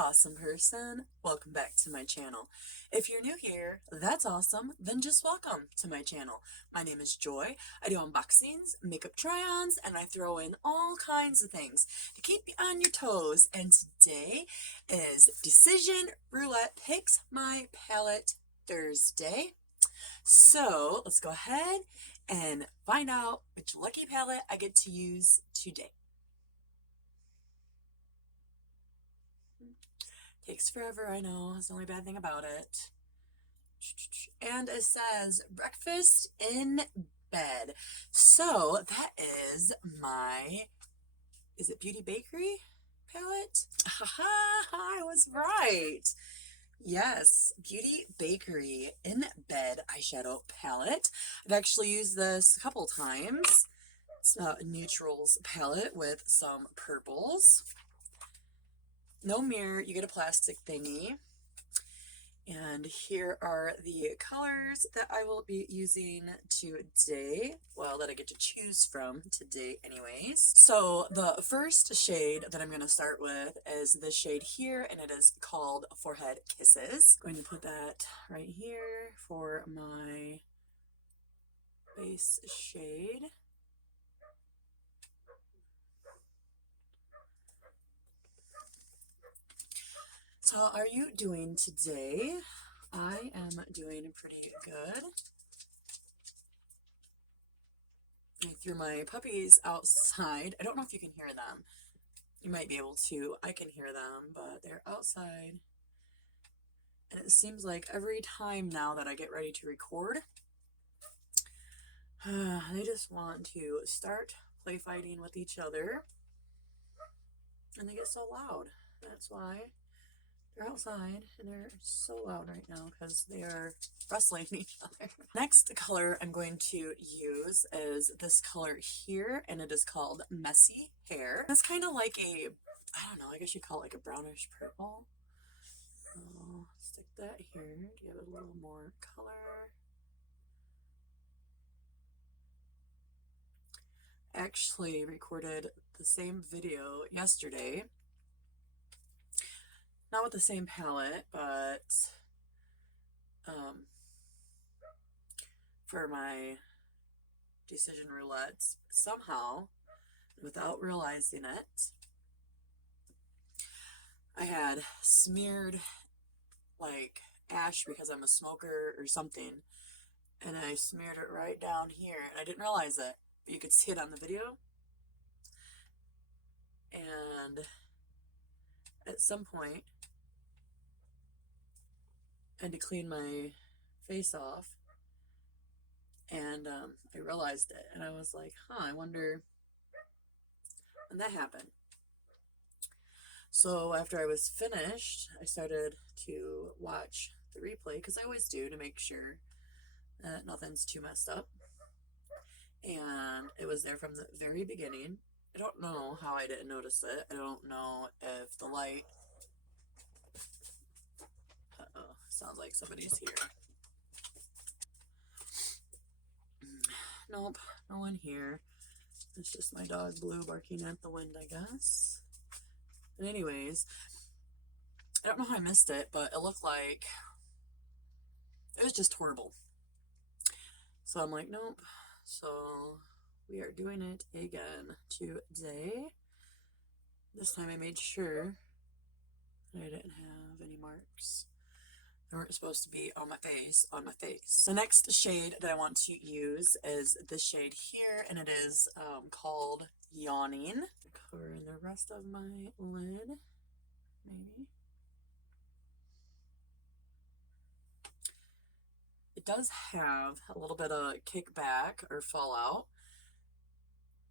awesome person. Welcome back to my channel. If you're new here, that's awesome. Then just welcome to my channel. My name is Joy. I do unboxings, makeup try-ons, and I throw in all kinds of things to keep you on your toes. And today is Decision Roulette Picks My Palette Thursday. So let's go ahead and find out which lucky palette I get to use today. Takes forever, I know. That's the only bad thing about it. And it says breakfast in bed. So that is my, is it Beauty Bakery palette? Haha, I was right. Yes, Beauty Bakery in Bed eyeshadow palette. I've actually used this a couple times. It's a neutrals palette with some purples. No mirror, you get a plastic thingy. And here are the colors that I will be using today. Well, that I get to choose from today anyways. So the first shade that I'm going to start with is this shade here, and it is called Forehead Kisses. I'm going to put that right here for my base shade. So how are you doing today? I am doing pretty good. I threw my puppies outside. I don't know if you can hear them. You might be able to. I can hear them, but they're outside. And it seems like every time now that I get ready to record, they just want to start play fighting with each other. And they get so loud. That's why they're outside and they're so loud right now because they are wrestling each other. Next color I'm going to use is this color here, and it is called Messy Hair. It's kind of like a, I don't know, I guess you call it like a brownish purple. So stick that here to give it a little more color. I actually recorded the same video yesterday. Not with the same palette, but for my decision roulettes, somehow, without realizing it, I had smeared like ash because I'm a smoker or something, and I smeared it right down here, and I didn't realize it, but you could see it on the video. And at some point, I had to clean my face off, and I realized it, and I was like, I wonder when that happened. So after I was finished, I started to watch the replay, because I always do, to make sure that nothing's too messed up. And it was there from the very beginning. I don't know how I didn't notice it. I don't know if the light... Uh-oh, sounds like somebody's here. Nope, no one here. It's just my dog Blue barking at the wind, I guess. But anyways, I don't know how I missed it, but it looked like it was just horrible. So I'm like, nope. So we are doing it again today. This time I made sure that I didn't have any marks. They weren't supposed to be on my face, The next shade that I want to use is this shade here, and it is called Yawning. Cover in the rest of my lid, maybe. It does have a little bit of kickback or fallout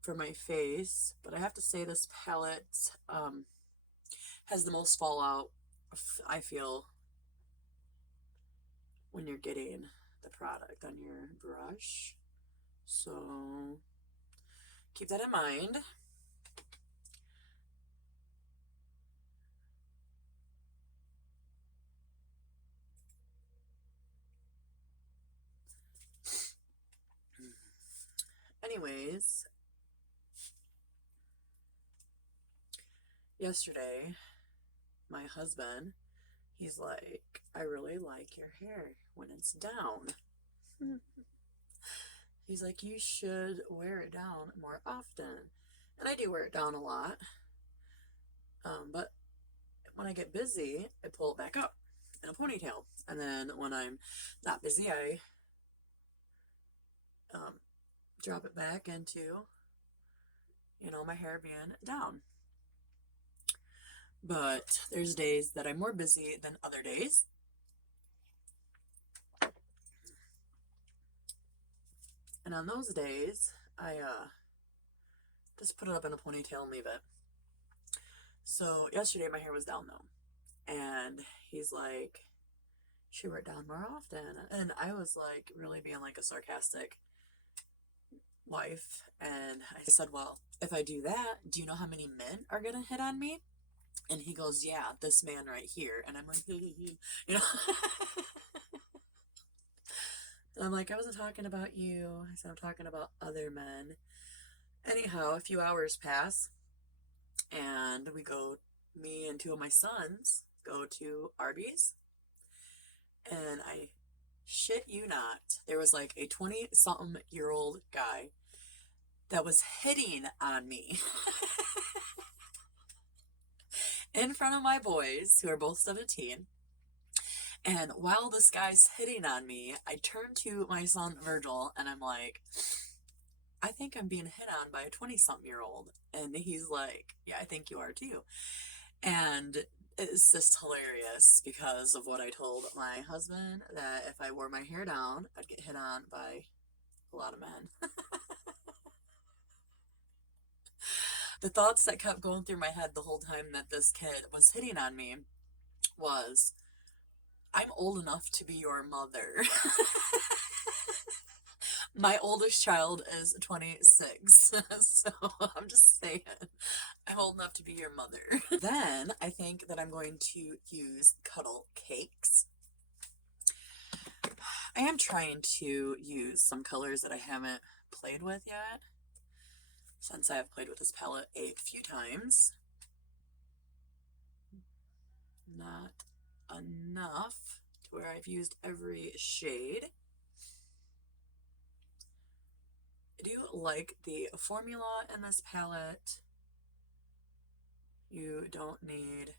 for my face, but I have to say this palette has the most fallout, I feel, when you're getting the product on your brush. So keep that in mind. Anyways, yesterday my husband, he's like, I really like your hair when it's down. He's like, you should wear it down more often. And I do wear it down a lot. But when I get busy, I pull it back up in a ponytail. And then when I'm not busy, I drop it back into, my hair being down. But there's days that I'm more busy than other days. And on those days, I just put it up in a ponytail and leave it. So yesterday my hair was down though. And he's like, you should wear it down more often. And I was like really being like a sarcastic wife. And I said, well, if I do that, do you know how many men are going to hit on me? And he goes, yeah, this man right here. And I'm like, you know. And I'm like, I wasn't talking about you. I said, I'm talking about other men. Anyhow, a few hours pass, and me and two of my sons go to Arby's, and I shit you not, there was like a 20-something-year-old guy that was hitting on me in front of my boys, who are both 17. And while this guy's hitting on me, I turn to my son Virgil, and I'm like, I think I'm being hit on by a 20-something-year-old. And he's like, yeah, I think you are too. And it's just hilarious because of what I told my husband, that if I wore my hair down, I'd get hit on by a lot of men. The thoughts that kept going through my head the whole time that this kid was hitting on me was, I'm old enough to be your mother. My oldest child is 26, so I'm just saying, I'm old enough to be your mother. Then I think that I'm going to use cuddle cakes. I am trying to use some colors that I haven't played with yet, since I have played with this palette a few times. Not enough to where I've used every shade. I do like the formula in this palette. You don't need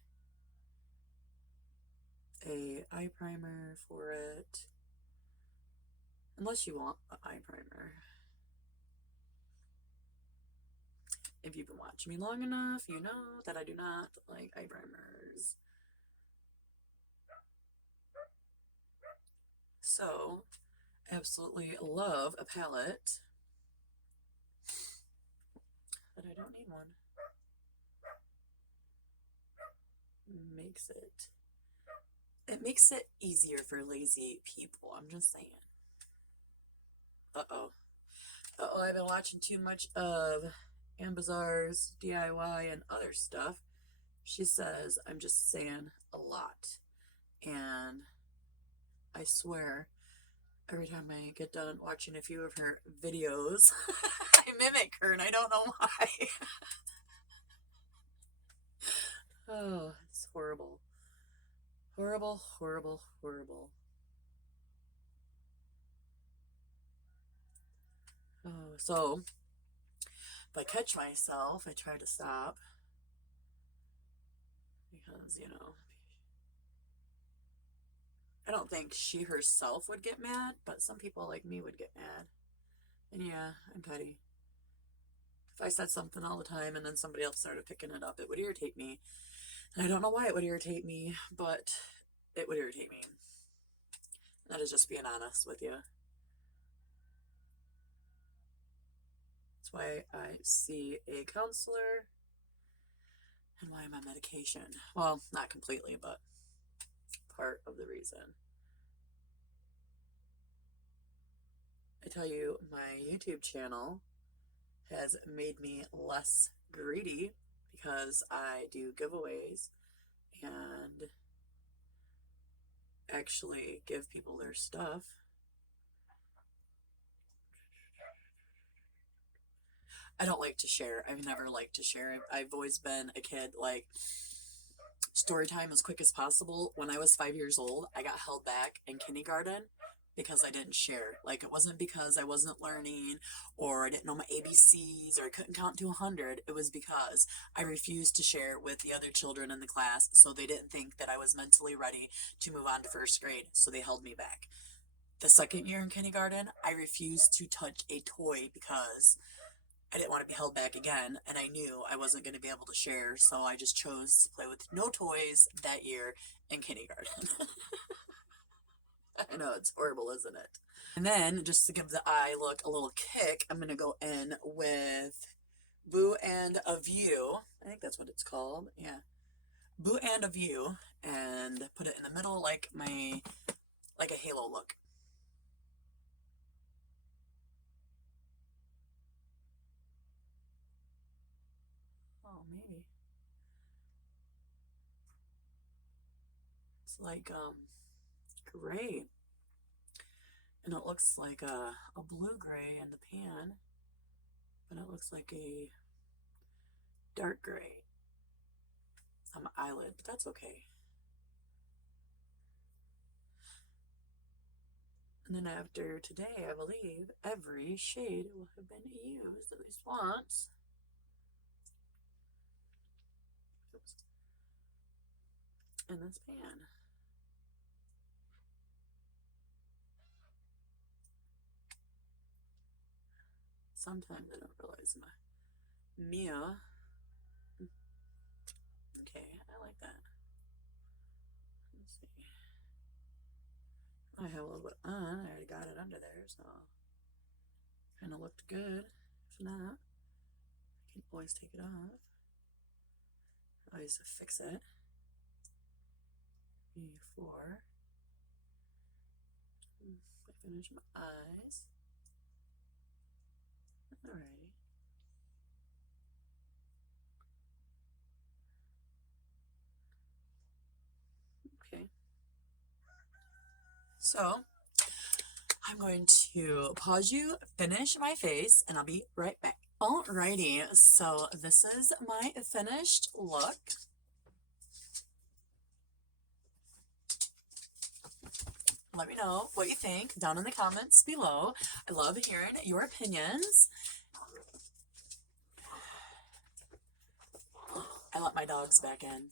a eye primer for it, unless you want an eye primer. If you've been watching me long enough, you know that I do not like eye primers. So, absolutely love a palette, but I don't need one. It makes it easier for lazy people, I'm just saying. Uh-oh. I've been watching too much of Ann Bazaar's DIY and other stuff. She says I'm just saying a lot. And I swear, every time I get done watching a few of her videos, I mimic her, and I don't know why. Oh, it's horrible. Horrible, horrible, horrible. Oh, so if I catch myself, I try to stop, because, I don't think she herself would get mad, but some people like me would get mad. And yeah, I'm petty. If I said something all the time and then somebody else started picking it up, it would irritate me. And I don't know why it would irritate me, but it would irritate me. That is just being honest with you. That's why I see a counselor and why I'm on medication. Well, not completely, but part of the reason. I tell you, my YouTube channel has made me less greedy because I do giveaways and actually give people their stuff. I don't like to share. I've never liked to share. I've always been a kid, like, story time as quick as possible. When I was 5 years old, I got held back in kindergarten because I didn't share. Like, it wasn't because I wasn't learning or I didn't know my ABCs or I couldn't count to 100. It was because I refused to share with the other children in the class, so they didn't think that I was mentally ready to move on to first grade, so they held me back. The second year in kindergarten, I refused to touch a toy because I didn't want to be held back again, and I knew I wasn't going to be able to share, so I just chose to play with no toys that year in kindergarten. I know, it's horrible, isn't it? And then, just to give the eye look a little kick, I'm going to go in with Boo and a View. I think that's what it's called. Yeah. Boo and a View, and put it in the middle like a halo look. Oh, maybe. It's like, gray. And it looks like a blue gray in the pan, but it looks like a dark gray on my eyelid, but that's okay. And then after today, I believe every shade will have been used at least once. Oops. In this pan. Sometimes I don't realize my Mia. Okay, I like that. Let's see. I have a little bit on. I already got it under there, so kind of looked good. If not, I can always take it off. Always fix it before I finish my eyes. Alrighty. Okay. So I'm going to pause you, finish my face, and I'll be right back. Alrighty, so this is my finished look. Let me know what you think down in the comments below. I love hearing your opinions. I let my dogs back in,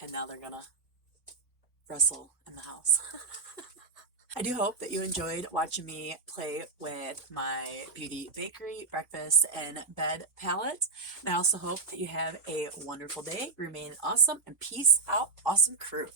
and now they're gonna wrestle in the house. I do hope that you enjoyed watching me play with my Beauty Bakery Breakfast and Bed palette. And I also hope that you have a wonderful day. Remain awesome, and peace out, awesome crew.